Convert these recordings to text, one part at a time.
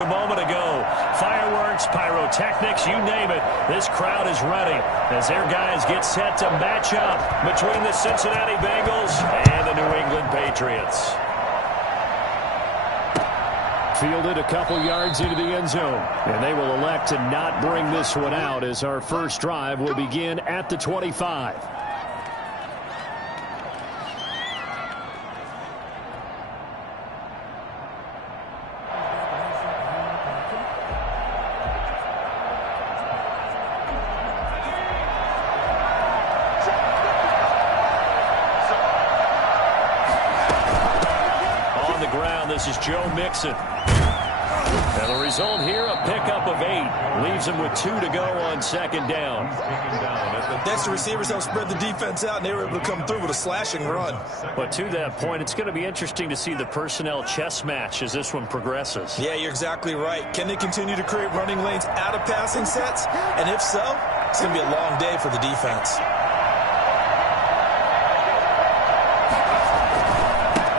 A moment ago, fireworks, pyrotechnics, you name it. This crowd is ready as their guys get set to match up between the Cincinnati Bengals and the New England Patriots. Fielded a couple yards into the end zone, and they will elect to not bring this one out as our first drive will begin at the 25. This is Joe Mixon. And the result here, a pickup of 8. Leaves him with 2 to go on second down. Next, the receivers help spread the defense out, and they were able to come through with a slashing run. But to that point, it's going to be interesting to see the personnel chess match as this one progresses. Yeah, you're exactly right. Can they continue to create running lanes out of passing sets? And if so, it's going to be a long day for the defense.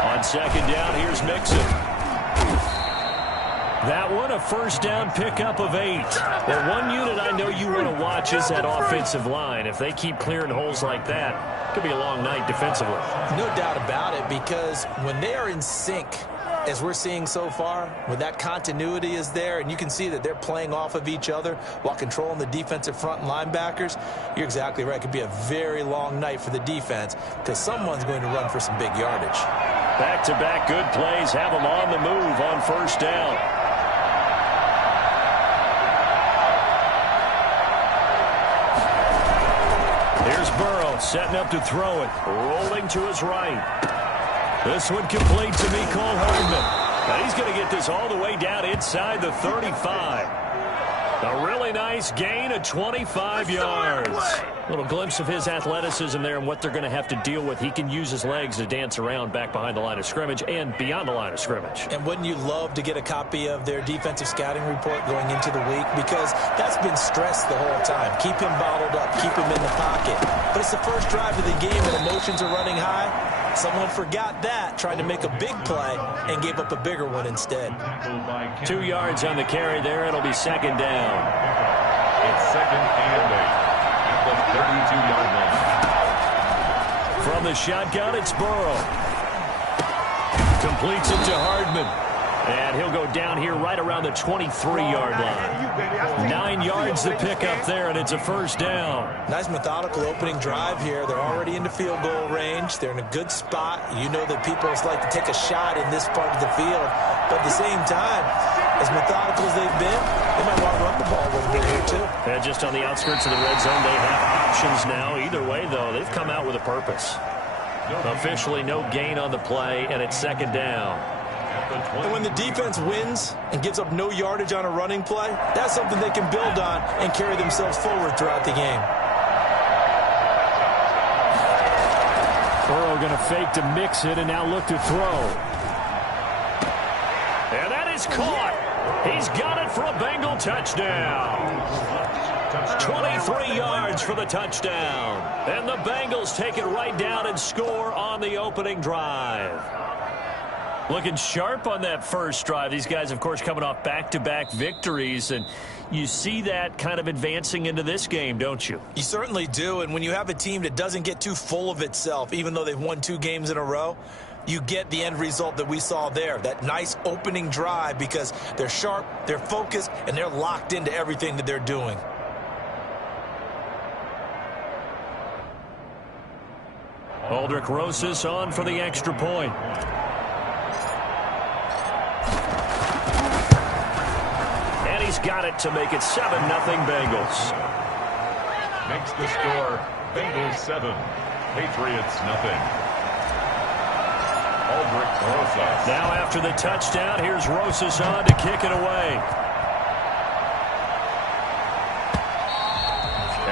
On second down, here's Mixon. That one, a first down pickup of 8. Well, one unit I know you want to watch is that offensive line. If they keep clearing holes like that, it could be a long night defensively. No doubt about it, because when they are in sync, as we're seeing so far, when that continuity is there and you can see that they're playing off of each other while controlling the defensive front linebackers, you're exactly right. It could be a very long night for the defense because someone's going to run for some big yardage. Back-to-back good plays have them on the move on first down. Here's Burrow setting up to throw it. Rolling to his right. This one complete to Mecole Hardman. And he's going to get this all the way down inside the 35. A really nice gain of 25 yards. Little glimpse of his athleticism there and what they're going to have to deal with. He can use his legs to dance around back behind the line of scrimmage and beyond the line of scrimmage. And wouldn't you love to get a copy of their defensive scouting report going into the week? Because that's been stressed the whole time. Keep him bottled up. Keep him in the pocket. But it's the first drive of the game and emotions are running high. Someone forgot that, trying to make a big play, and gave up a bigger one instead. 2 yards on the carry there. It'll be second down. It's second and 8 at the 32-yard line. From the shotgun, it's Burrow. Completes it to Hardman. And he'll go down here right around the 23-yard line. 9 yards to pick up there, and it's a first down. Nice methodical opening drive here. They're already into field goal range. They're in a good spot. You know that people like to take a shot in this part of the field. But at the same time, as methodical as they've been, they might want to run the ball a little bit here, too. And just on the outskirts of the red zone, they have options now. Either way, though, they've come out with a purpose. Officially no gain on the play, and it's second down. And when the defense wins and gives up no yardage on a running play, that's something they can build on and carry themselves forward throughout the game. Burrow going to fake to mix it and now look to throw. And that is caught. He's got it for a Bengal touchdown. 23 yards for the touchdown. And the Bengals take it right down and score on the opening drive. Looking sharp on that first drive. These guys, of course, coming off back-to-back victories, and you see that kind of advancing into this game, don't you? You certainly do, and when you have a team that doesn't get too full of itself, even though they've won 2 games in a row, you get the end result that we saw there, that nice opening drive, because they're sharp, they're focused, and they're locked into everything that they're doing. Aldrick Rosas on for the extra point. He's got it to make it 7-0 Bengals. Makes the score Bengals 7, Patriots 0. Aldrick Rosas. Now after the touchdown, here's Rosas on to kick it away.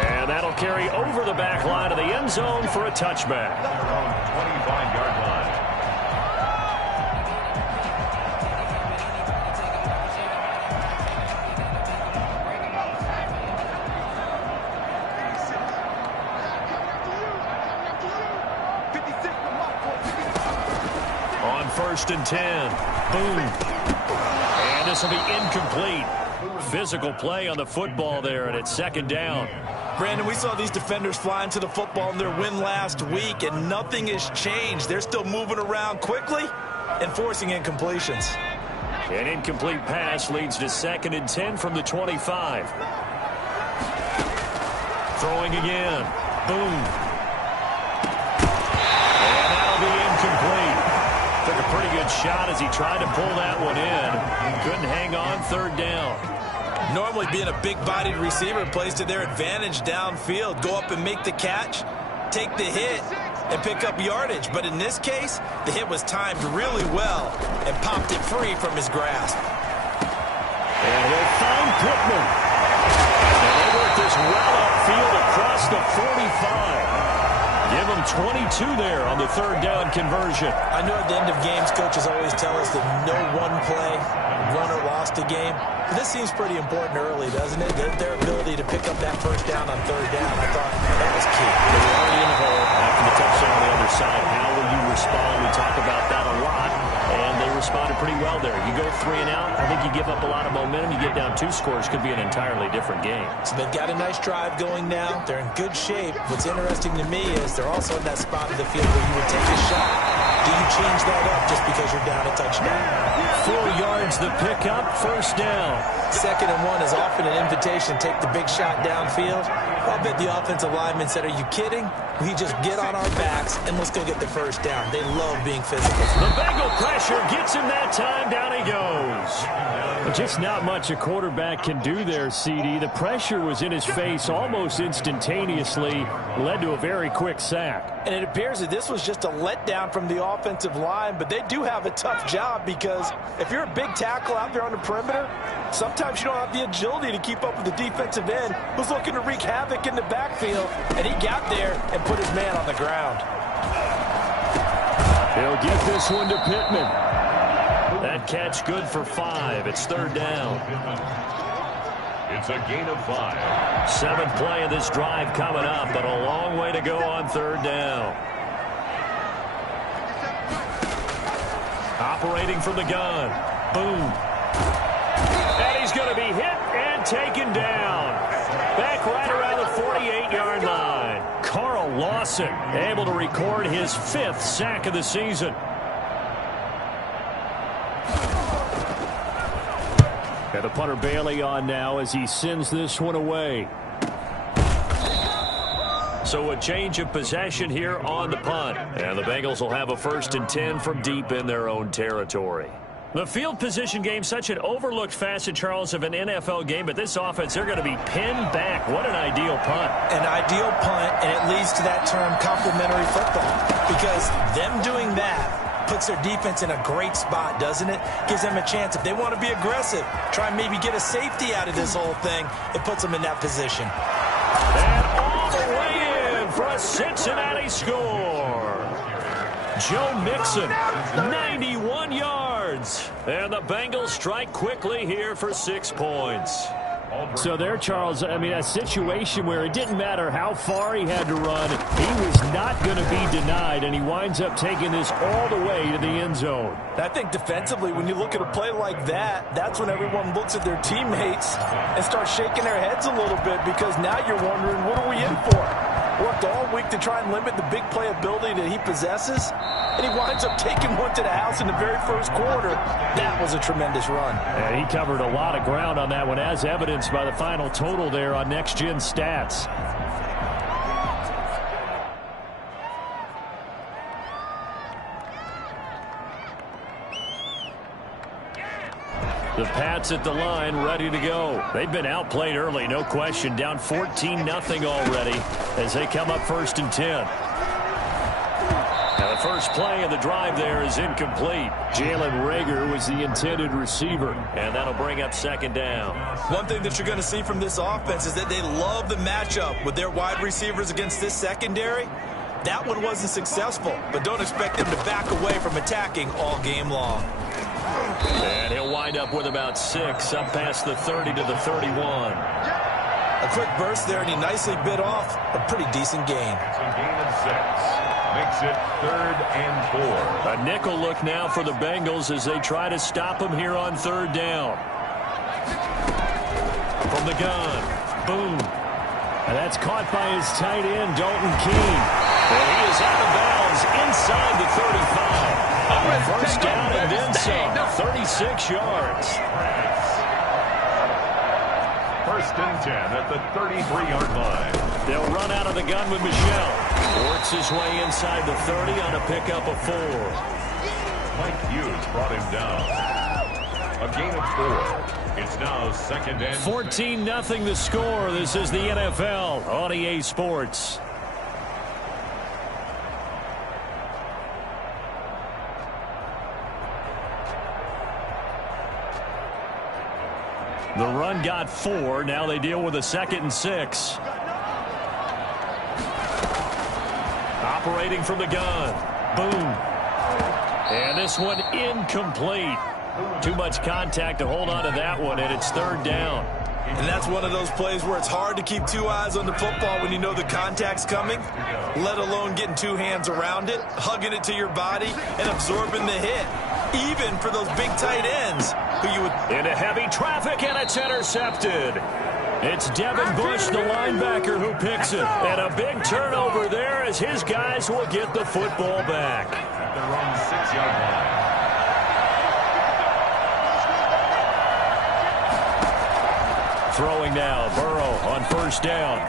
And that'll carry over the back line of the end zone for a touchback. 25-yard line. First and 10. Boom. And a This will be incomplete. Physical play on the football there, and it's second down. Brandon, we saw these defenders fly into the football in their win last week, and nothing has changed. They're still moving around quickly and forcing incompletions. An incomplete pass leads to 2nd and 10 from the 25. Throwing again. Boom. And that'll be incomplete. Took a pretty good shot as he tried to pull that one in. Couldn't hang on, 3rd down. Normally being a big-bodied receiver plays to their advantage downfield. Go up and make the catch, take the hit, and pick up yardage. But in this case, the hit was timed really well and popped it free from his grasp. And he'll find Pittman. And they work this well upfield across the 45. Give him 22 there on the 3rd down conversion. I know at the end of games, coaches always tell us that no one play won or lost a game. But this seems pretty important early, doesn't it? Their ability to pick up that 1st down on 3rd down, I thought that was key. They were already in the hole after the touchdown on the other side. How will you respond? We talk about that a lot, and they responded pretty well there. You go 3 and out, I think you give up a lot of momentum. You get down 2 scores, could be an entirely different game. So they've got a nice drive going now. They're in good shape. What's interesting to me is they're also in that spot of the field where you would take a shot. Do you change that up just because you're down a touchdown? 4 yards the pickup, 1st down. 2nd and 1 is often an invitation to take the big shot downfield. I bet the offensive lineman said, are you kidding? We just get on our backs and let's go get the 1st down. They love being physical. The Bengal pressure gets him that time. Down he goes. Just not much a quarterback can do there, CD. The pressure was in his face almost instantaneously. Led to a very quick sack. And it appears that this was just a letdown from the offensive line, but they do have a tough job because if you're a big tackle out there on the perimeter, sometimes you don't have the agility to keep up with the defensive end who's looking to wreak havoc in the backfield, and he got there and put his man on the ground. He'll get this one to Pittman. That catch good for 5. It's 3rd down. It's a gain of 5. 7th play of this drive coming up, but a long way to go on 3rd down. Operating from the gun. Boom. And he's going to be hit and taken down. Back right around the 48-yard line. Carl Lawson able to record his 5th sack of the season. And the punter Bailey on now as he sends this one away. So a change of possession here on the punt. And the Bengals will have a 1st and 10 from deep in their own territory. The field position game, such an overlooked facet, Charles, of an NFL game. But this offense, they're going to be pinned back. What an ideal punt. An ideal punt, and it leads to that term complementary football. Because them doing that puts their defense in a great spot, doesn't it? Gives them a chance. If they want to be aggressive, try and maybe get a safety out of this whole thing, it puts them in that position. And all the way in for a Cincinnati score. Joe Mixon, 91 yards. And the Bengals strike quickly here for 6 points. So there, Charles, I mean, a situation where it didn't matter how far he had to run, he was not going to be denied, and he winds up taking this all the way to the end zone. I think defensively, when you look at a play like that, that's when everyone looks at their teammates and starts shaking their heads a little bit, because now you're wondering, what are we in for? Worked all week to try and limit the big play ability that he possesses, and he winds up taking one to the house in the very first quarter. That was a tremendous run. And he covered a lot of ground on that one, as evidenced by the final total there on Next Gen Stats. The Pats at the line, ready to go. They've been outplayed early, no question. Down 14-0 already as they come up 1st and 10. Now the first play of the drive there is incomplete. Jalen Reagor was the intended receiver, and that'll bring up 2nd down. One thing that you're going to see from this offense is that they love the matchup with their wide receivers against this secondary. That one wasn't successful, but don't expect them to back away from attacking all game long. And he'll wind up with about 6, up past the 30 to the 31. A quick burst there, and he nicely bit off a pretty decent gain. It's a gain of 6. Makes it 3rd and 4. A nickel look now for the Bengals as they try to stop him here on 3rd down. the gun. Boom. And that's caught by his tight end, Dalton Keene. And he is out of bounds inside the 35. First down and then some. 36 yards. First and 10 at the 33-yard line. They'll run out of the gun with Michel. Works his way inside the 30 on a pickup of 4. Mike Hughes brought him down. A gain of 4. It's now second and 14-0 the score. This is the NFL on EA Sports. The run got 4. Now they deal with a 2nd and 6. Operating from the gun. Boom. And this one incomplete. Too much contact to hold on to that one, and it's 3rd down. And that's one of those plays where it's hard to keep 2 eyes on the football when you know the contact's coming, let alone getting 2 hands around it, hugging it to your body, and absorbing the hit. Even for those big tight ends who you would... Into heavy traffic, and it's intercepted. It's Devin Bush, the linebacker, who picks it. And a big turnover there as his guys will get the football back. their own 6-yard line. Throwing now, Burrow on first down.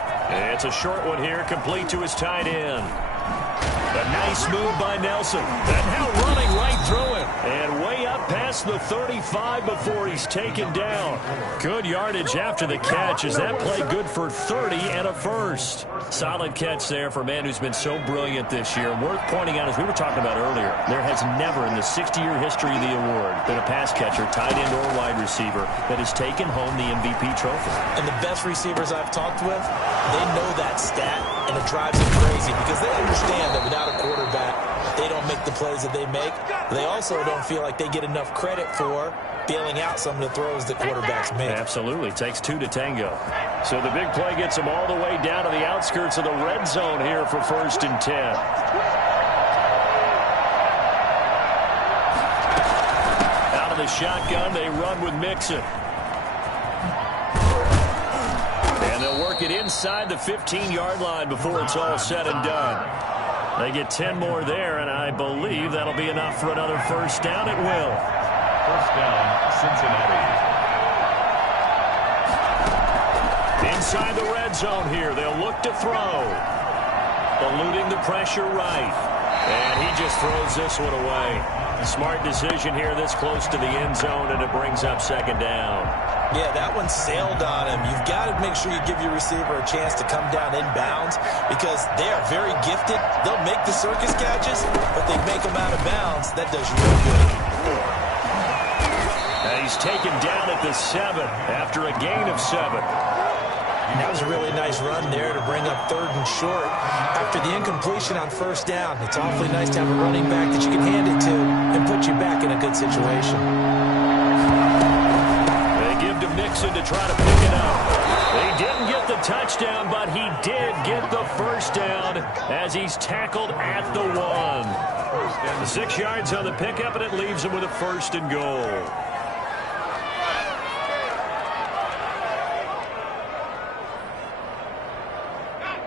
It's a short one here, complete to his tight end. A nice move by Nelson. And now running right through it. And way up past the 35 before he's taken down. Good yardage after the catch. Is that play good for 30 and a first? Solid catch there for a man who's been so brilliant this year. Worth pointing out, as we were talking about earlier, there has never in the 60-year history of the award been a pass catcher, tight end or wide receiver, that has taken home the MVP trophy. And the best receivers I've talked with, they know that stat, and it drives them crazy because they understand that without a quarterback, they don't make the plays that they make. They also don't feel like they get enough credit for bailing out some of the throws that quarterbacks make. Absolutely. Takes two to tango. So the big play gets them all the way down to the outskirts of the red zone here for first and 10. Out of the shotgun, they run with Mixon. And they'll work it inside the 15-yard line before it's all said and done. They get 10 more there, and I believe that'll be enough for another first down. It will. First down, Cincinnati. Inside the red zone here, they'll look to throw. Eluding the pressure right. And he just throws this one away. Smart decision here this close to the end zone, and it brings up second down. Yeah, that one sailed on him. You've got to make sure you give your receiver a chance to come down inbounds because they are very gifted. They'll make the circus catches, but they make them out of bounds. That does you no good. And he's taken down at the 7 after a gain of 7. That was a really nice run there to bring up third and short. After the incompletion on first down, it's awfully nice to have a running back that you can hand it to and put you back in a good situation. They give to Mixon to try to pick it up. They didn't get the touchdown, but he did get the first down as he's tackled at the 1. 6 yards on the pickup, and it leaves him with a first and goal.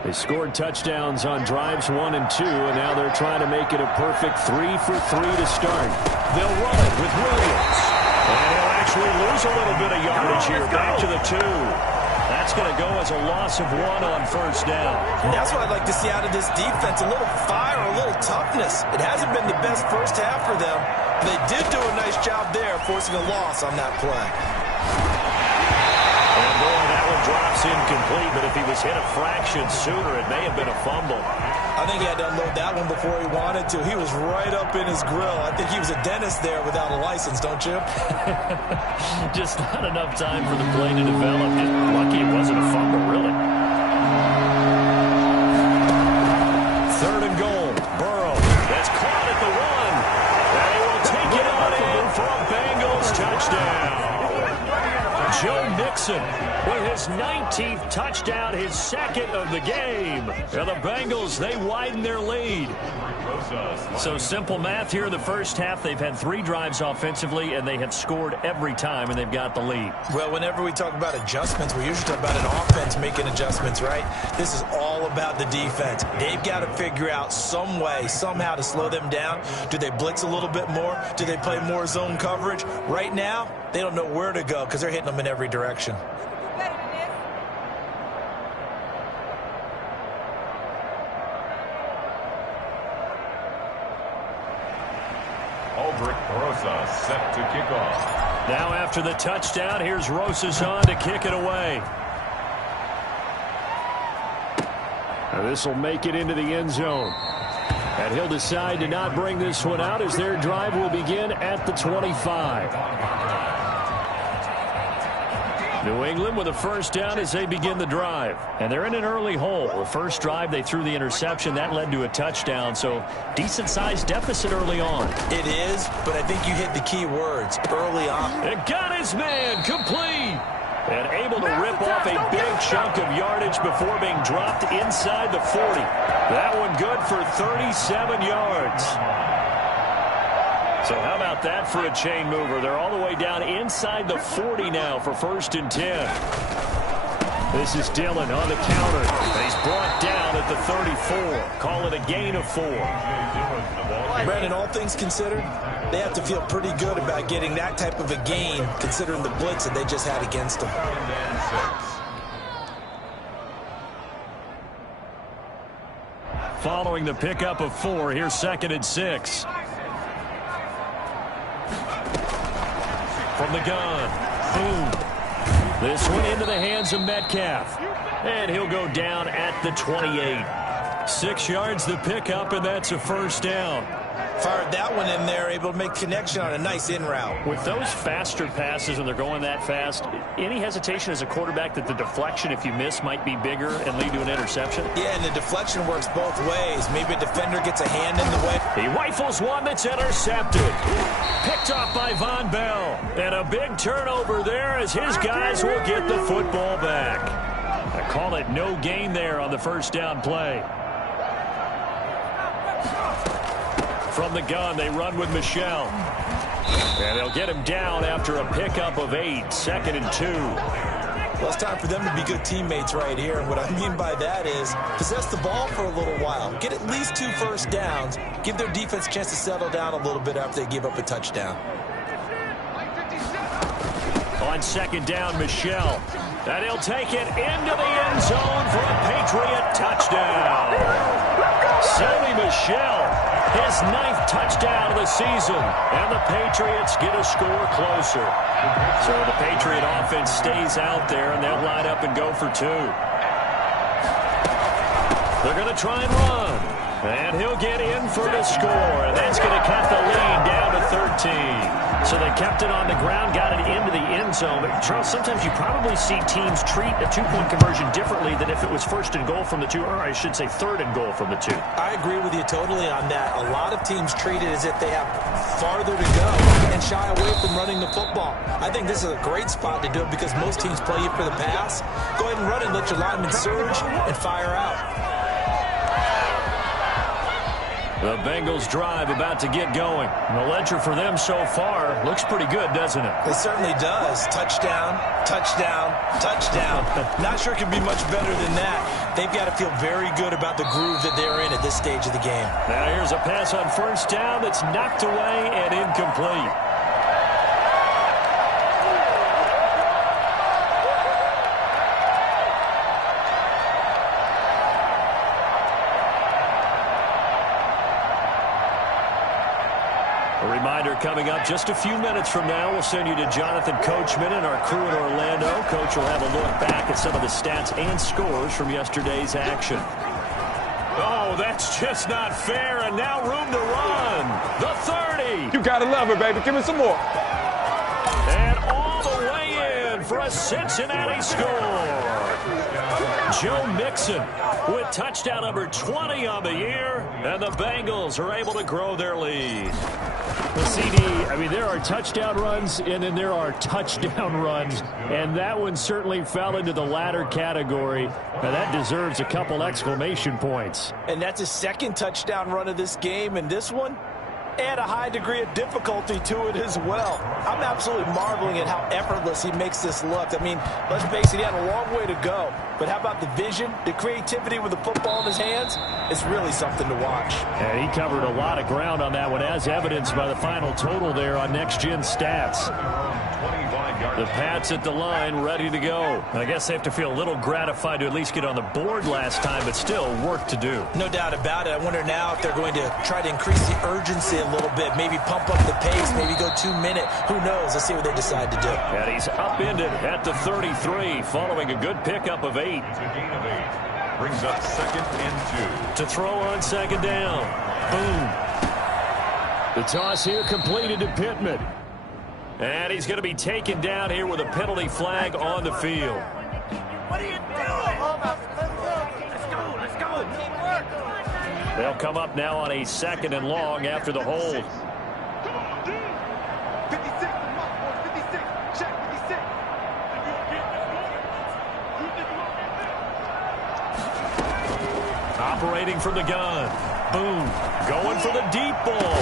They scored touchdowns on drives 1 and 2, and now they're trying to make it a perfect 3 for 3 to start. They'll run it with Williams. And he'll actually lose a little bit of yardage here, back to the 2. That's going to go as a loss of 1 on first down. And that's what I'd like to see out of this defense, a little fire, a little toughness. It hasn't been the best first half for them. They did do a nice job there, forcing a loss on that play. And boy, that one drops incomplete, but if he was hit a fraction sooner, it may have been a fumble. I think he had to unload that one before he wanted to. He was right up in his grill. I think he was a dentist there without a license, don't you? Just not enough time for the play to develop. Just lucky it wasn't a fumble, really. Third and goal. Burrow. That's caught at the 1. And he will take it on in for a Bengals touchdown. Joe Mixon with his 19th touchdown, his second of the game. And the Bengals, they widen their lead. So simple math here in the first half. They've had 3 drives offensively, and they have scored every time, and they've got the lead. Well, whenever we talk about adjustments, we usually talk about an offense making adjustments, right? This is all about the defense. They've got to figure out some way, somehow to slow them down. Do they blitz a little bit more? Do they play more zone coverage? Right now, they don't know where to go because they're hitting them in every direction. Rosa set to kick off. Now after the touchdown, here's Rosas on to kick it away. This will make it into the end zone. And he'll decide to not bring this one out as their drive will begin at the 25. New England with a first down as they begin the drive. And they're in an early hole. The first drive, they threw the interception. That led to a touchdown. So decent-sized deficit early on. It is, but I think you hit the key words early on. And got his man complete. And able to rip off a big chunk of yardage before being dropped inside the 40. That one good for 37 yards. So how about that for a chain mover? They're all the way down inside the 40 now for 1st and 10. This is Dillon on the counter. And he's brought down at the 34. Call it a gain of 4. Brandon, all things considered, they have to feel pretty good about getting that type of a gain considering the blitz that they just had against them. Following the pickup of 4, here's 2nd and 6. From the gun. Boom. This one into the hands of Metcalf. And he'll go down at the 28. 6 yards the pickup, and that's a first down. Fired that one in there, able to make connection on a nice in route. With those faster passes and they're going that fast, any hesitation as a quarterback that the deflection, if you miss, might be bigger and lead to an interception? Yeah, and the deflection works both ways. Maybe a defender gets a hand in the way. He rifles one that's intercepted. Picked off by Von Bell. And a big turnover there as his guys will get the football back. I call it no gain there on the first down play. From the gun, they run with Michelle. And they'll get him down after a pickup of 8, 2nd and 2. Well, it's time for them to be good teammates right here. And what I mean by that is possess the ball for a little while. Get at least 2 first downs. Give their defense a chance to settle down a little bit after they give up a touchdown. On 2nd down, Michelle. And he'll take it into the end zone for a Patriot touchdown. Sony Michel, his 9th touchdown of the season. And the Patriots get a score closer. So the Patriot offense stays out there, and they'll line up and go for 2. They're going to try and run. And he'll get in for the score. And that's going to cut the lead down to 13. So they kept it on the ground, got it into the end zone. But, Charles, sometimes you probably see teams treat a 2-point conversion differently than if it was 1st and goal from the 2, or I should say 3rd and goal from the 2. I agree with you totally on that. A lot of teams treat it as if they have farther to go and shy away from running the football. I think this is a great spot to do it because most teams play you for the pass. Go ahead and run it, let your linemen surge, and fire out. The Bengals drive about to get going. The ledger for them so far looks pretty good, doesn't it? It certainly does. Touchdown, touchdown, touchdown. Not sure it can be much better than that. They've got to feel very good about the groove that they're in at this stage of the game. Now here's a pass on 1st down that's knocked away and incomplete. Reminder coming up just a few minutes from now, we'll send you to Jonathan Coachman and our crew in Orlando. Coach will have a look back at some of the stats and scores from yesterday's action. Oh, that's just not fair, and now room to run. The 30. You gotta love her, baby. Give me some more. And all the way in for a Cincinnati score. Joe Mixon with touchdown number 20 on the year, and the Bengals are able to grow their lead. Well, CD, I mean, there are touchdown runs, and then there are touchdown runs, and that one certainly fell into the latter category. Now, that deserves a couple exclamation points. And that's his second touchdown run of this game, and this one, add a high degree of difficulty to it as well. I'm absolutely marveling at how effortless he makes this look. I mean, let's face it, he had a long way to go. But how about the vision, the creativity with the football in his hands? It's really something to watch. And he covered a lot of ground on that one, as evidenced by the final total there on Next Gen Stats. The Pats at the line, ready to go. I guess they have to feel a little gratified to at least get on the board last time, but still work to do. No doubt about it. I wonder now if they're going to try to increase the urgency a little bit, maybe pump up the pace, maybe go 2 minute. Who knows? Let's see what they decide to do. And he's upended at the 33, following a good pickup of 8. It's a gain of 8. Brings up 2nd and 2. To throw on 2nd down. Boom. The toss here completed to Pittman. And he's going to be taken down here with a penalty flag on the field. What are you doing? Let's go. Teamwork. They'll come up now on a 2nd and long after the hold. 56, check 56. Operating from the gun. Boom. Going for the deep ball.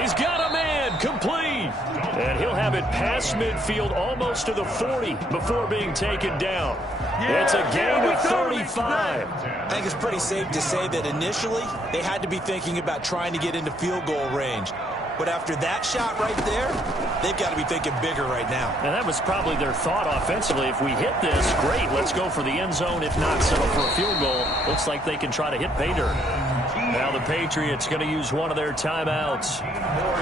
He's got a man. Complete. And he'll have it past midfield almost to the 40 before being taken down. It's a gain of 35. I think it's pretty safe to say that initially they had to be thinking about trying to get into field goal range. But after that shot right there, they've got to be thinking bigger right now. And that was probably their thought offensively. If we hit this, great, let's go for the end zone. If not, settle for a field goal. Looks like they can try to hit pay dirt. Now the Patriots going to use one of their timeouts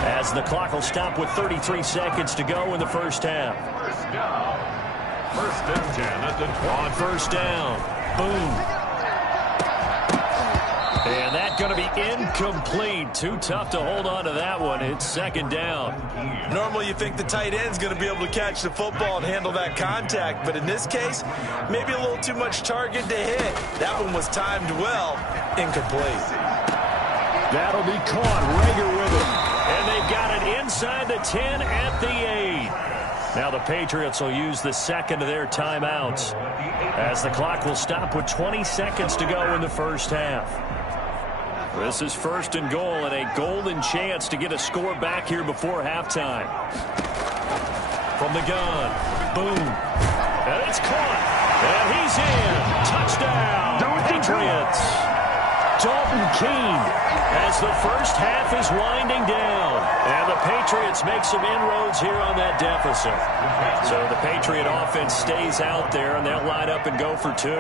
as the clock will stop with 33 seconds to go in the first half. First and 10 at the 20. On first down. Boom. And that's going to be incomplete. Too tough to hold on to that one. It's 2nd down. Normally you think the tight end's going to be able to catch the football and handle that contact. But in this case, maybe a little too much target to hit. That one was timed well. Incomplete. That'll be caught. Rager with it. And they've got it inside the 10 at the 8. Now the Patriots will use the second of their timeouts as the clock will stop with 20 seconds to go in the first half. This is 1st and goal and a golden chance to get a score back here before halftime. From the gun. Boom. And it's caught. And he's in. Touchdown. Patriots. Dalton Keene as the first half is winding down. And the Patriots make some inroads here on that deficit. So the Patriot offense stays out there, and they'll line up and go for 2.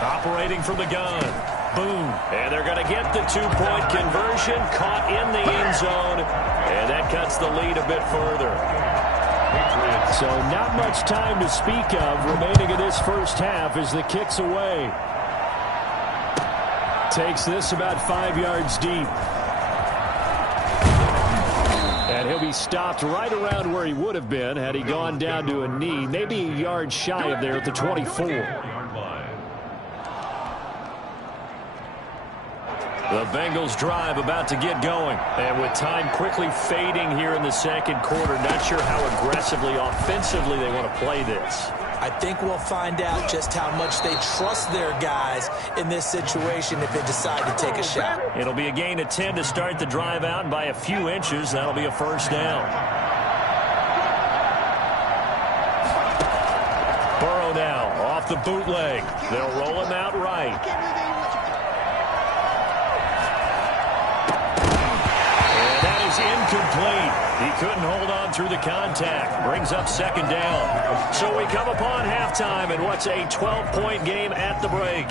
Operating from the gun. Boom. And they're going to get the 2-point conversion. Caught in the end zone. And that cuts the lead a bit further. So not much time to speak of remaining in this first half as the kick's away. Takes this about 5 yards deep. And he'll be stopped right around where he would have been had he gone down to a knee, maybe a yard shy of there at the 24. The Bengals drive about to get going. And with time quickly fading here in the second quarter, not sure how aggressively, offensively they want to play this. I think we'll find out just how much they trust their guys in this situation if they decide to take a shot. It'll be a gain of 10 to start the drive out, and by a few inches, that'll be a first down. Burrow now off the bootleg. They'll roll him out right. Incomplete. He couldn't hold on through the contact. Brings up 2nd down. So we come upon halftime in what's a 12-point game at the break.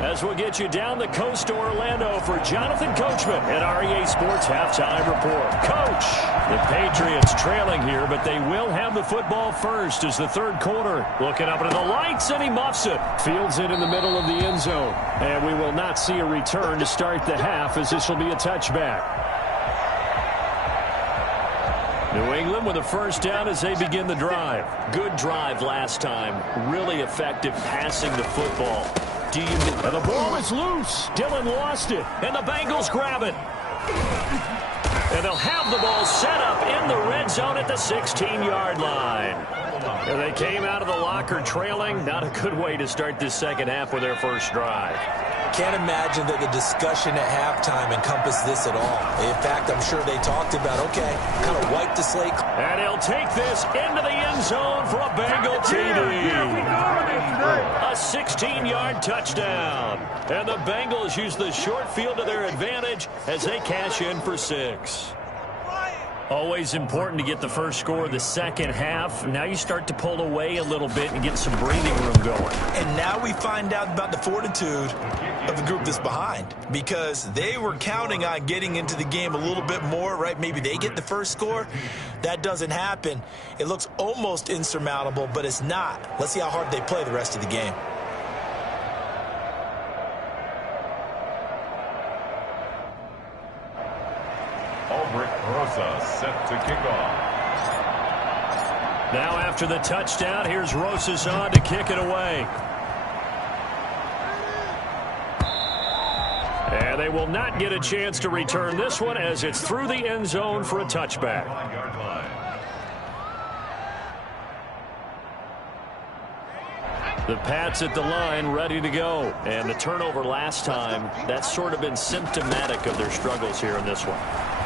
As we'll get you down the coast to Orlando for Jonathan Coachman at REA Sports Halftime Report. Coach, the Patriots trailing here, but they will have the football first as the third quarter. Looking up into the lights, and he muffs it. Fields it in the middle of the end zone. And we will not see a return to start the half, as this will be a touchback. New England with a first down as they begin the drive. Good drive last time. Really effective passing the football. And the ball is loose. Dillon lost it, and the Bengals grab it. And they'll have the ball set up in the red zone at the 16-yard line. And they came out of the locker trailing. Not a good way to start this second half with their first drive. Can't imagine that the discussion at halftime encompassed this at all. In fact, I'm sure they talked about, okay, kind of wipe the slate. And he'll take this into the end zone for a Bengal TD. A 16-yard touchdown. And the Bengals use the short field to their advantage as they cash in for 6. Always important to get the first score of the second half. Now you start to pull away a little bit and get some breathing room going. And now we find out about the fortitude of the group that's behind, because they were counting on getting into the game a little bit more, right? Maybe they get the first score. That doesn't happen. It looks almost insurmountable, but it's not. Let's see how hard they play the rest of the game. Rosa set to kick off. Now after the touchdown, here's Rosas on to kick it away. And they will not get a chance to return this one as it's through the end zone for a touchback. The Pats at the line ready to go. And the turnover last time, that's sort of been symptomatic of their struggles here in this one.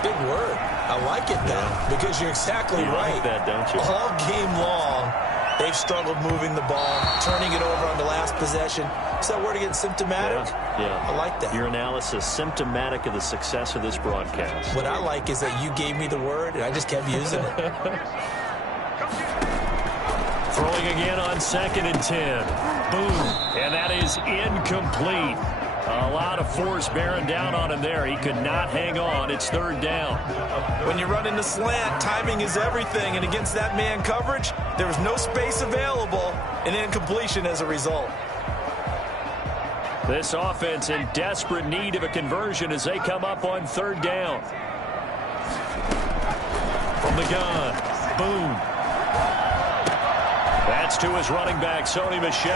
Big word. I like it, though, because you're exactly right. Like that, don't you? All game long, they've struggled moving the ball, turning it over on the last possession. Is that word again, symptomatic? Yeah. I like that. Your analysis, symptomatic of the success of this broadcast. What I like is that you gave me the word, and I just kept using it. Throwing again on 2nd and 10. Boom. And that is incomplete. A lot of force bearing down on him there. He could not hang on. It's 3rd down. When you run in the slant, timing is everything. And against that man coverage, there was no space available, and incompletion as a result. This offense in desperate need of a conversion as they come up on 3rd down. From the gun. Boom. That's to his running back, Sony Michel.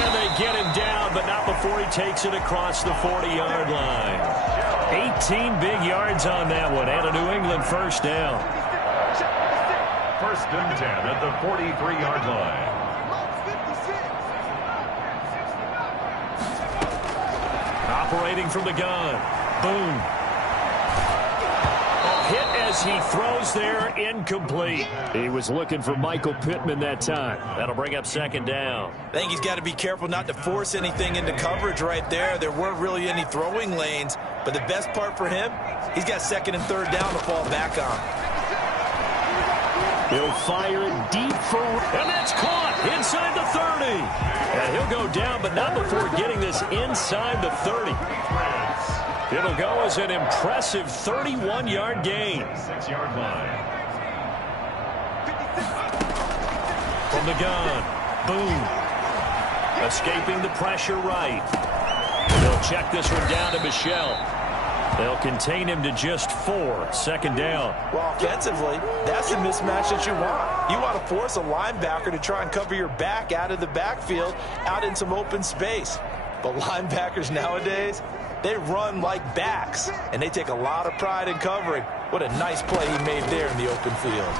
And they get him down, but not before he takes it across the 40-yard line. 18 big yards on that one, and a New England first down. 1st and 10 at the 43-yard line. Operating from the gun. Boom. Hit as he throws there, incomplete. He was looking for Michael Pittman that time. That'll bring up 2nd down. I think he's got to be careful not to force anything into coverage right there. There weren't really any throwing lanes, but the best part for him, he's got 2nd and 3rd down to fall back on. He'll fire it deep for, and that's caught inside the 30. And he'll go down, but not before getting this inside the 30. It'll go as an impressive 31-yard gain. 6-yard line. From the gun. Boom. Escaping the pressure right. They'll check this one down to Michel. They'll contain him to just 4. 2nd down. Well, offensively, that's the mismatch that you want. You want to force a linebacker to try and cover your back out of the backfield, out in some open space. But linebackers nowadays, they run like backs, and they take a lot of pride in covering. What a nice play he made there in the open field.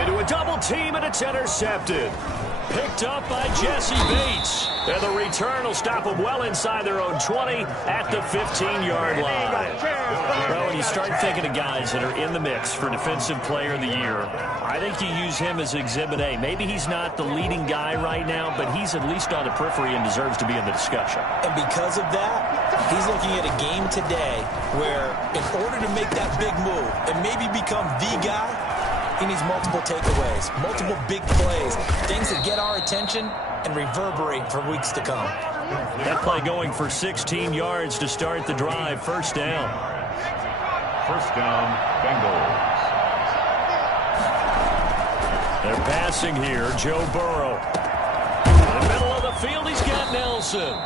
Into a double team, and it's intercepted. Picked up by Jesse Bates. And the return will stop them well inside their own 20 at the 15-yard line. Well, when you start thinking of guys that are in the mix for Defensive Player of the Year, I think you use him as Exhibit A. Maybe he's not the leading guy right now, but he's at least on the periphery and deserves to be in the discussion. And because of that, he's looking at a game today where in order to make that big move and maybe become the guy, he needs multiple takeaways, multiple big plays, things that get our attention and reverberate for weeks to come. That play going for 16 yards to start the drive. 1st down. 1st down, Bengals. They're passing here. Joe Burrow. In the middle of the field, he's got Nelson.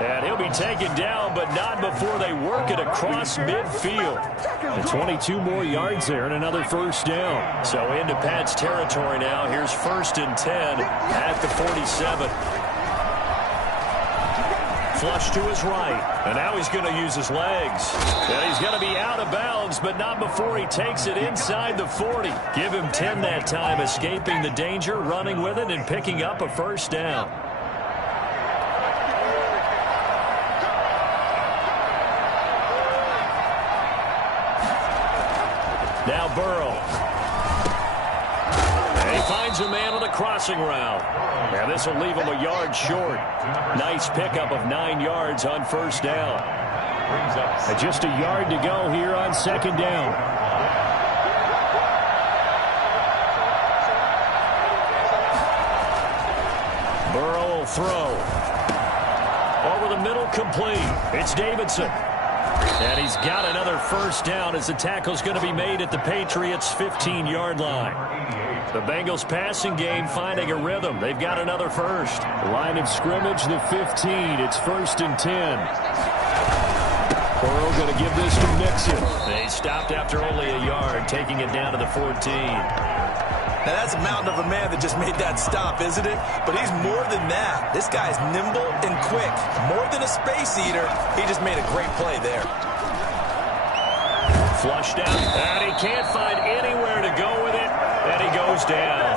And he'll be taken down, but not before they work it across midfield. And 22 more yards there and another 1st down. So into Pat's territory now. Here's 1st and 10 at the 47. Flush to his right. And now he's going to use his legs. And he's going to be out of bounds, but not before he takes it inside the 40. Give him 10 that time, escaping the danger, running with it, and picking up a first down. Now Burrow. And he finds a man on the crossing route. And this will leave him a yard short. Nice pickup of 9 yards on first down. And just a yard to go here on second down. Burrow will throw. Over the middle, complete. It's Davidson. And he's got another first down as the tackle's going to be made at the Patriots' 15-yard line. The Bengals passing game finding a rhythm. They've got another first. Line of scrimmage, the 15. It's 1st and 10. Burrow going to give this to Mixon. They stopped after only a yard, taking it down to the 14. Now, that's a mountain of a man that just made that stop, isn't it? But he's more than that. This guy's nimble and quick. More than a space eater, he just made a great play there. Flushed out, and he can't find anywhere to go with it, and he goes down.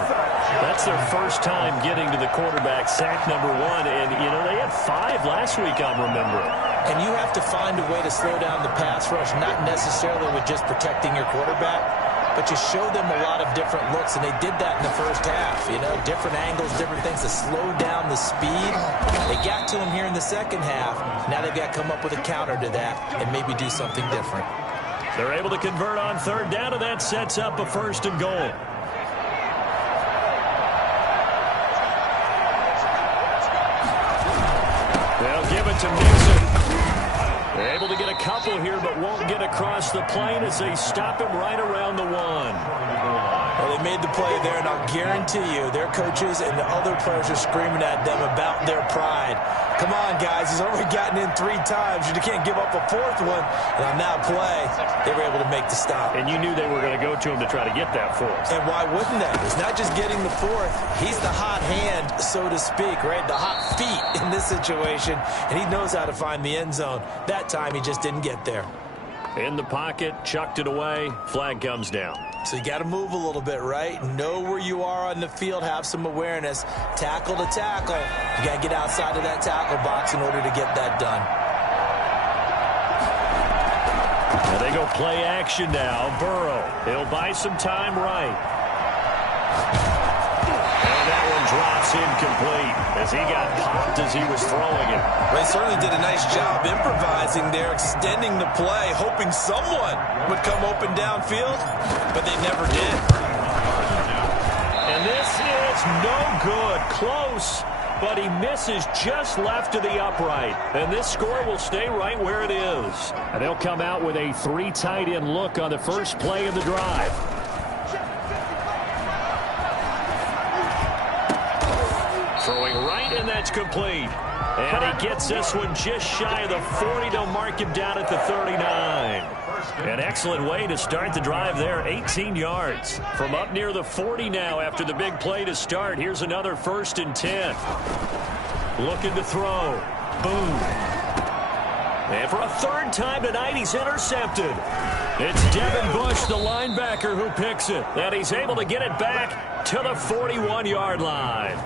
That's their first time getting to the quarterback, sack number 1, and, you know, they had 5 last week, I'm remembering. And you have to find a way to slow down the pass rush, not necessarily with just protecting your quarterback, but you show them a lot of different looks, and they did that in the first half. You know, different angles, different things to slow down the speed. They got to him here in the second half. Now they've got to come up with a counter to that and maybe do something different. They're able to convert on third down, and that sets up a 1st and goal. They'll give it to Mixon. They're able to get a couple here, but won't get across the plane as they stop him right around the 1. Well, they made the play there, and I'll guarantee you their coaches and the other players are screaming at them about their pride. Come on, guys. He's already gotten in 3 times. You can't give up a 4th one. And on that play, they were able to make the stop. And you knew they were going to go to him to try to get that 4th. And why wouldn't they? It's not just getting the 4th. He's the hot hand, so to speak, right? The hot feet in this situation. And he knows how to find the end zone. That time, he just didn't get there. In the pocket, chucked it away. Flag comes down. So you got to move a little bit, right? Know where you are on the field, have some awareness. Tackle to tackle. You got to get outside of that tackle box in order to get that done. Now they go play action now. Burrow, he'll buy some time right. And that one drops incomplete as he got popped as he was throwing it. Well, he certainly did a nice job improvising there, extending the play, hoping someone would come open downfield, but they never did. And this is no good. Close, but he misses just left of the upright. And this score will stay right where it is. And they'll come out with a 3 tight end look on the first play of the drive. Throwing right, and that's complete. And he gets this one just shy of the 40. They'll mark him down at the 39. An excellent way to start the drive there, 18 yards. From up near the 40 now after the big play to start. Here's another 1st and 10. Looking to throw. Boom. And for a 3rd time tonight, he's intercepted. It's Devin Bush, the linebacker, who picks it. And he's able to get it back to the 41-yard line.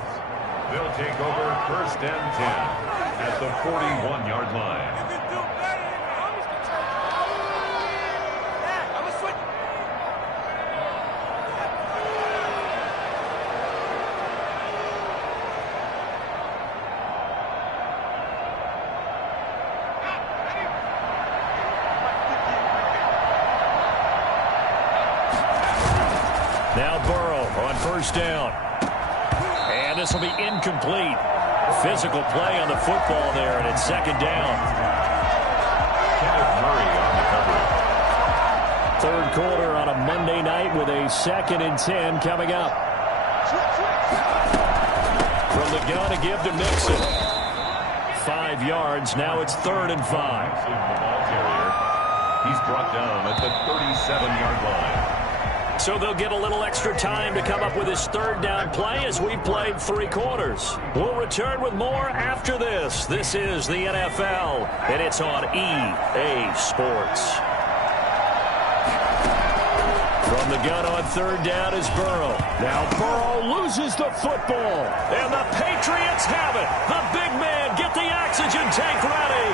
They'll take over 1st and 10 at the 41-yard line. Now Burrow on 1st down. And this will be incomplete. Physical play on the football there, and it's 2nd down. Murray on the cover. 3rd quarter on a Monday night with a 2nd and 10 coming up. From the gun to give to Mixon. 5 yards. Now it's 3rd and 5. The ball carrier. He's brought down at the 37-yard line. So they'll get a little extra time to come up with his third down play as we've played 3 quarters. We'll return with more after this. This is the NFL, and it's on EA Sports. From the gun on third down is Burrow. Now Burrow loses the football. And the Patriots have it. The big man, get the oxygen tank ready.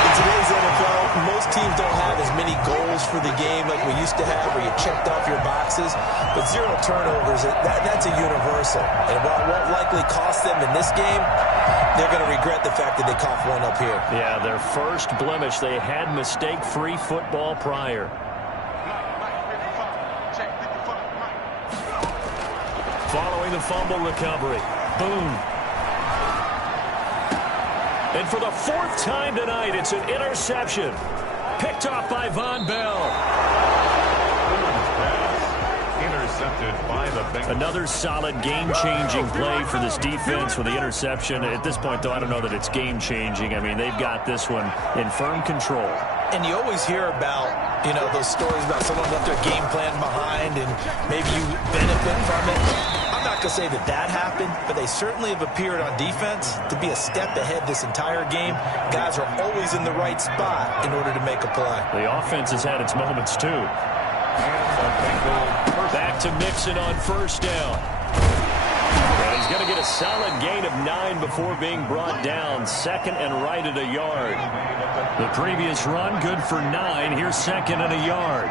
In today's NFL, most teams don't have as many goals for the game like we used to have where you checked off your boxes. But 0 turnovers, that's a universal. And while it won't likely cost them in this game, they're going to regret the fact that they coughed one up here. Yeah, their first blemish. They had mistake-free football prior. Following the fumble recovery. Boom. And for the 4th time tonight, it's an interception. Picked off by Von Bell. Intercepted by the Bengals. Another solid game-changing play for this defense with the interception. At this point, though, I don't know that it's game-changing. I mean, they've got this one in firm control. And you always hear about, those stories about someone left their game plan behind and maybe you benefit from it. I'm not going to say that happened, but they certainly have appeared on defense to be a step ahead this entire game. Guys are always in the right spot in order to make a play. The offense has had its moments, too. Back to Mixon on first down. And he's going to get a solid gain of 9 before being brought down. 2nd and right at a yard. The previous run, good for 9. Here's 2nd and a yard.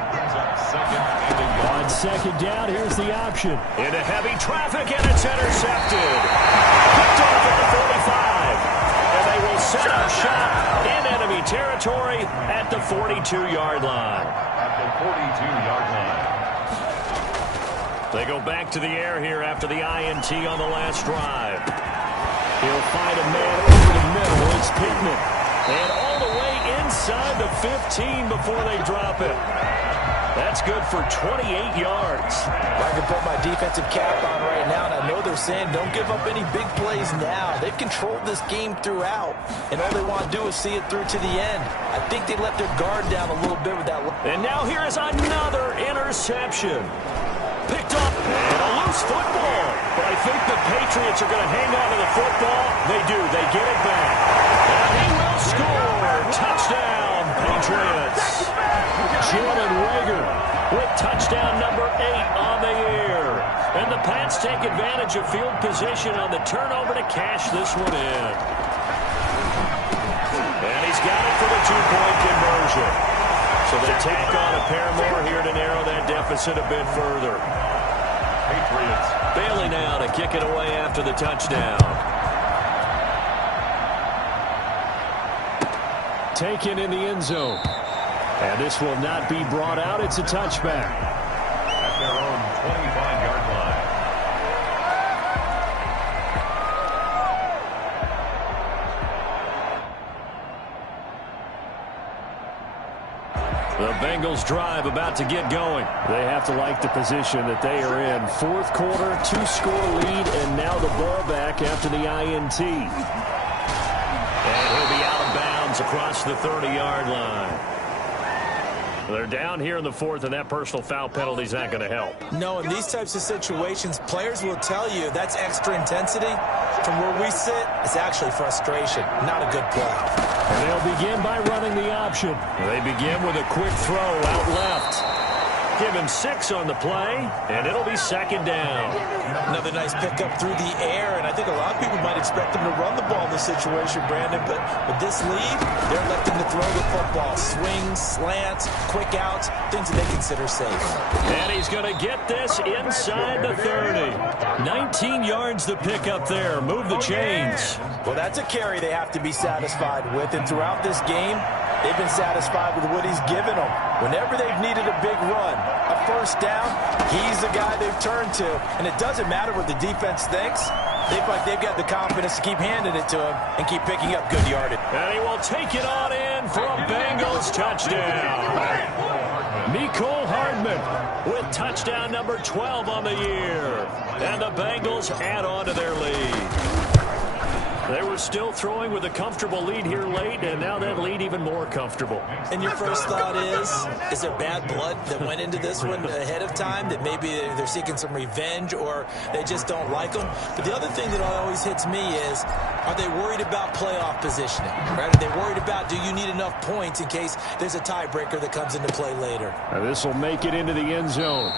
On 2nd down, here's the option. Into heavy traffic, and it's intercepted. Picked off at the 45. And they will set up shop in enemy territory at the 42-yard line. At the 42-yard line. They go back to the air here after the INT on the last drive. He'll find a man over the middle. It's Pittman. And all the way inside the 15 before they drop it. That's good for 28 yards. I can put my defensive cap on right now, and I know they're saying don't give up any big plays now. They've controlled this game throughout, and all they want to do is see it through to the end. I think they let their guard down a little bit with that. And now here is another interception. Picked up and a loose football. But I think the Patriots are going to hang on to the football. They do. They get it back. And he will score. Touchdown, Patriots. Jalen Reagor with touchdown number 8 on the year. And the Pats take advantage of field position on the turnover to cash this one in. And he's got it for the 2-point conversion. So they tack on a pair more here to narrow that deficit a bit further. Patriots. Bailey now to kick it away after the touchdown. Taken in the end zone. And this will not be brought out. It's a touchback. At their own 25-yard line. The Bengals drive about to get going. They have to like the position that they are in. 4th quarter, 2-score lead, and now the ball back after the INT. And he'll be out of bounds across the 30-yard line. They're down here in the 4th, and that personal foul penalty is not going to help. No, in these types of situations, players will tell you that's extra intensity. From where we sit, it's actually frustration, not a good play. And they'll begin by running the option. They begin with a quick throw out left. Give him 6 on the play, and it'll be 2nd down. Another nice pickup through the air, and I think a lot of people might expect him to run the ball in this situation, Brandon, but with this lead, they're electing to throw the football. Swings, slants, quick outs, things that they consider safe. And he's going to get this inside the 30. 19 yards to pick up there. Move the chains. Well, that's a carry they have to be satisfied with, and throughout this game, they've been satisfied with what he's given them. Whenever they've needed a big run, a first down, he's the guy they've turned to. And it doesn't matter what the defense thinks. They feel like they've got the confidence to keep handing it to him and keep picking up good yardage. And he will take it on in for a Bengals touchdown. Mecole Hardman with touchdown number 12 on the year. And the Bengals add on to their lead. They were still throwing with a comfortable lead here late, and now that lead even more comfortable. And your first thought is there bad blood that went into this one ahead of time, that maybe they're seeking some revenge or they just don't like them? But the other thing that always hits me is, are they worried about playoff positioning? Right? Are they worried about, do you need enough points in case there's a tiebreaker that comes into play later? This will make it into the end zone.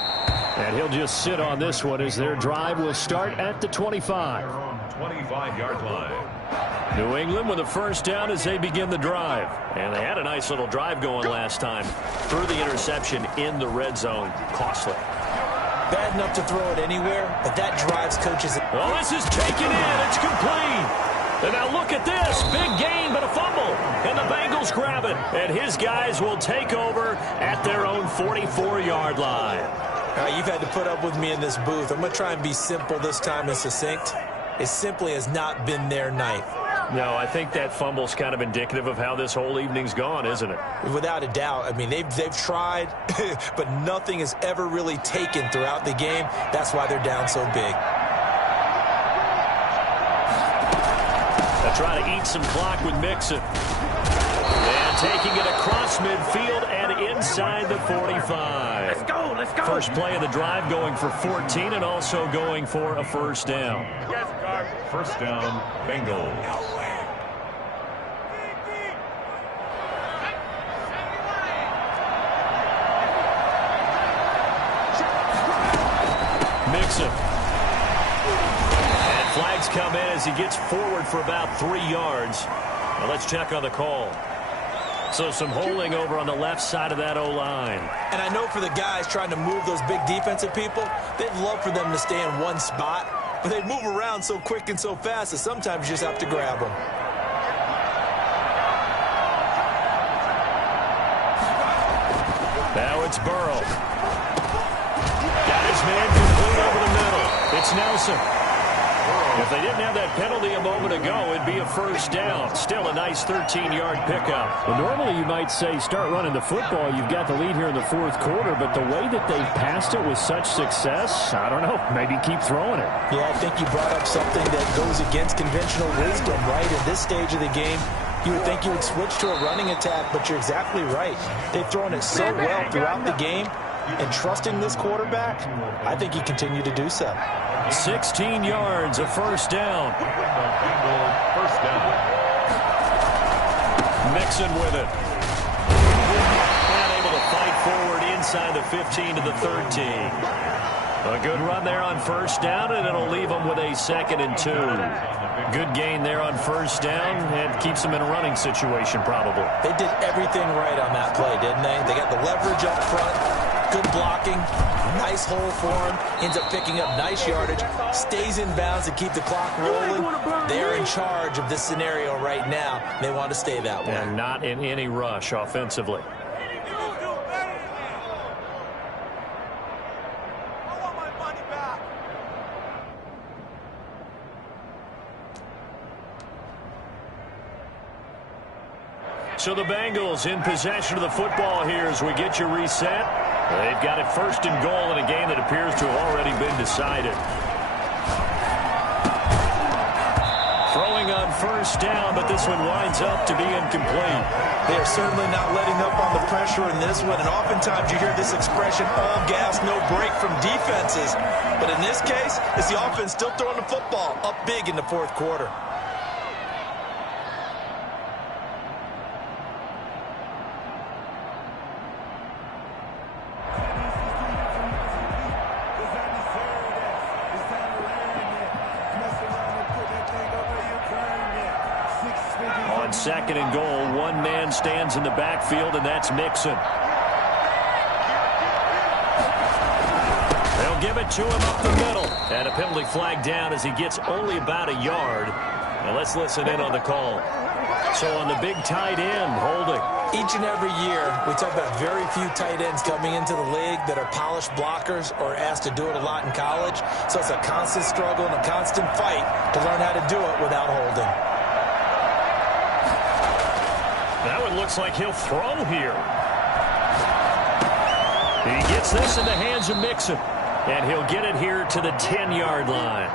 And he'll just sit on this one as their drive will start at the 25. 25-yard line. New England with a first down as they begin the drive. And they had a nice little drive going last time. Through the interception in the red zone. Costly. Bad enough to throw it anywhere, but that drives coaches. Oh, this is taken in. It's complete. And now look at this. Big gain, but a fumble. And the Bengals grab it. And his guys will take over at their own 44-yard line. You've had to put up with me in this booth. I'm going to try and be simple this time and succinct. It simply has not been their night. No, I think that fumble's kind of indicative of how this whole evening's gone, isn't it? Without a doubt. I mean, they've tried, but nothing has ever really taken throughout the game. That's why they're down so big. They'll try to eat some clock with Mixon. And taking it across midfield and inside the 45. Let's go, let's go. First play of the drive going for 14 and also going for a first down. Yes, guard. First down, Bengals. Mixon. And flags come in as he gets forward for about 3 yards. Now let's check on the call. So some holding over on the left side of that O-line. And I know for the guys trying to move those big defensive people, they'd love for them to stay in one spot, but they move around so quick and so fast that sometimes you just have to grab them. Now it's Burrow. Got his man complete over the middle. It's Nelson. If they didn't have that penalty a moment ago, it'd be a first down. Still a nice 13-yard pickup. Well, normally you might say start running the football. You've got the lead here in the fourth quarter, but the way that they've passed it with such success, I don't know, maybe keep throwing it. Yeah, I think you brought up something that goes against conventional wisdom, right? At this stage of the game, you would think you would switch to a running attack, but you're exactly right. They've thrown it so well throughout the game, and trusting this quarterback, I think you continue to do so. 16 yards, a first down. First down. Mixon with it. And able to fight forward inside the 15 to the 13. A good run there on first down, and it'll leave them with a 2nd and 2. Good gain there on first down, and keeps them in a running situation probably. They did everything right on that play, didn't they? They got the leverage up front, good blocking, nice hole for him, ends up picking up nice yardage, stays in bounds to keep the clock rolling. They're in charge of this scenario right now. They want to stay that way. And not in any rush offensively. So the Bengals in possession of the football here as we get you reset. They've got it 1st and goal in a game that appears to have already been decided. Throwing on first down, but this one winds up to be incomplete. They are certainly not letting up on the pressure in this one, and oftentimes you hear this expression, all gas, no break from defenses. But in this case, it's the offense still throwing the football up big in the fourth quarter. On 2nd and goal, one man stands in the backfield, and that's Mixon. They'll give it to him up the middle. And a penalty flag down as he gets only about a yard. Now let's listen in on the call. So on the big tight end, holding. Each and every year, we talk about very few tight ends coming into the league that are polished blockers or asked to do it a lot in college. So it's a constant struggle and a constant fight to learn how to do it without holding. Now it looks like he'll throw here. He gets this in the hands of Mixon. And he'll get it here to the 10-yard line.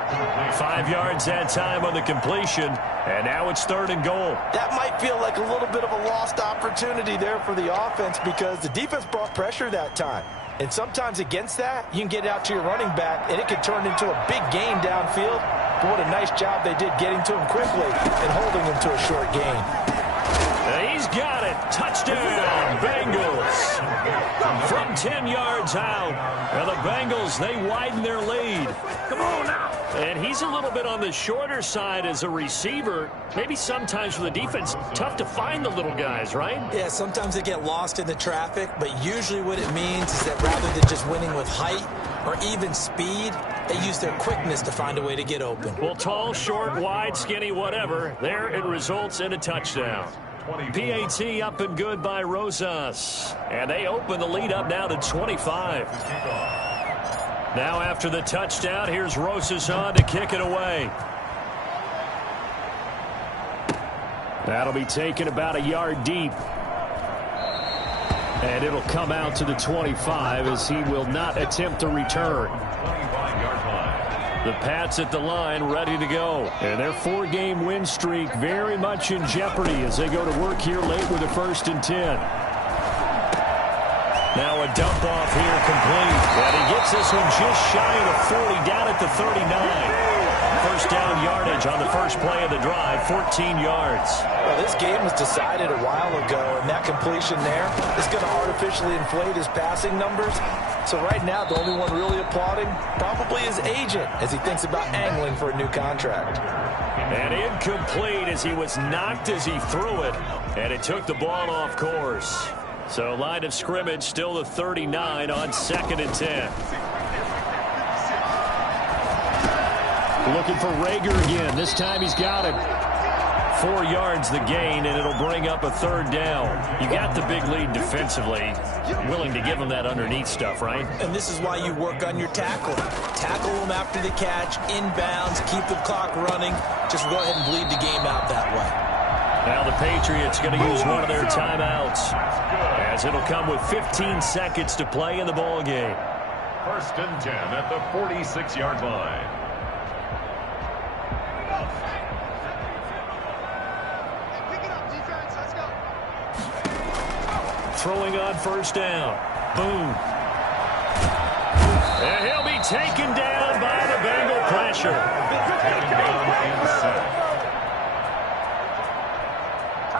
5 yards that time on the completion, and now it's 3rd and goal. That might feel like a little bit of a lost opportunity there for the offense because the defense brought pressure that time. And sometimes against that, you can get out to your running back, and it could turn into a big gain downfield. But what a nice job they did getting to him quickly and holding him to a short gain. He's got it. Touchdown, Bengals. From 10 yards out. And the Bengals, they widen their lead. Come on now. And he's a little bit on the shorter side as a receiver. Maybe sometimes for the defense, tough to find the little guys, right? Yeah, sometimes they get lost in the traffic, but usually what it means is that rather than just winning with height or even speed, they use their quickness to find a way to get open. Well, tall, short, wide, skinny, whatever. There it results in a touchdown. PAT up and good by Rosas. And they open the lead up now to 25. Now after the touchdown, here's Rosas on to kick it away. That'll be taken about a yard deep. And it'll come out to the 25 as he will not attempt to return. The Pats at the line ready to go. And their 4-game win streak very much in jeopardy as they go to work here late with a 1st and 10. Now a dump off here complete. And he gets this one just shy of the 40 down at the 39. First down yardage on the first play of the drive, 14 yards. Well, this game was decided a while ago, and that completion there is going to artificially inflate his passing numbers. So right now, the only one really applauding probably his agent as he thinks about angling for a new contract. And incomplete as he was knocked as he threw it, and it took the ball off course. So line of scrimmage still the 39 on 2nd and 10. Looking for Rager again. This time he's got it. 4 yards the gain, and it'll bring up a 3rd down. You got the big lead defensively. Willing to give him that underneath stuff, right? And this is why you work on your tackling. Tackle them after the catch, inbounds, keep the clock running. Just go ahead and bleed the game out that way. Now the Patriots going to use one of their timeouts as it'll come with 15 seconds to play in the ball game. 1st and 10 at the 46-yard line. Throwing on 1st down. Boom. And he'll be taken down by the Bengal pressure.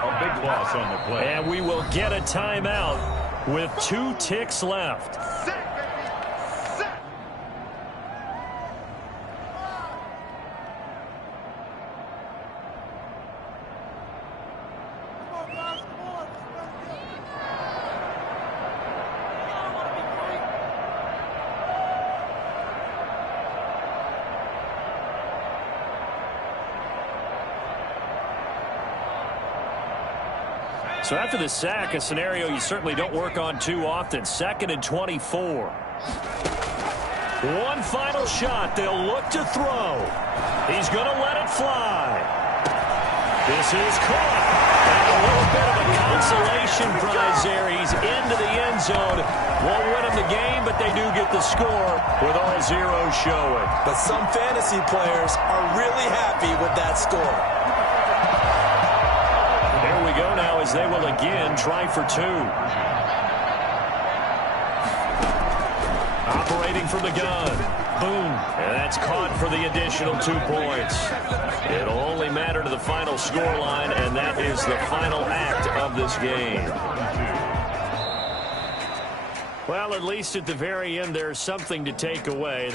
A big loss on the play. And we will get a timeout with 2 ticks left. So after the sack, a scenario you certainly don't work on too often. 2nd and 24. One final shot. They'll look to throw. He's going to let it fly. This is caught. And a little bit of a consolation prize there. He's into the end zone. Won't win him the game, but they do get the score with all zeros showing. But some fantasy players are really happy with that score. There we go now as they will again try for 2. Operating from the gun. Boom. And that's caught for the additional 2 points. It'll only matter to the final scoreline, and that is the final act of this game. Well, at least at the very end, there's something to take away.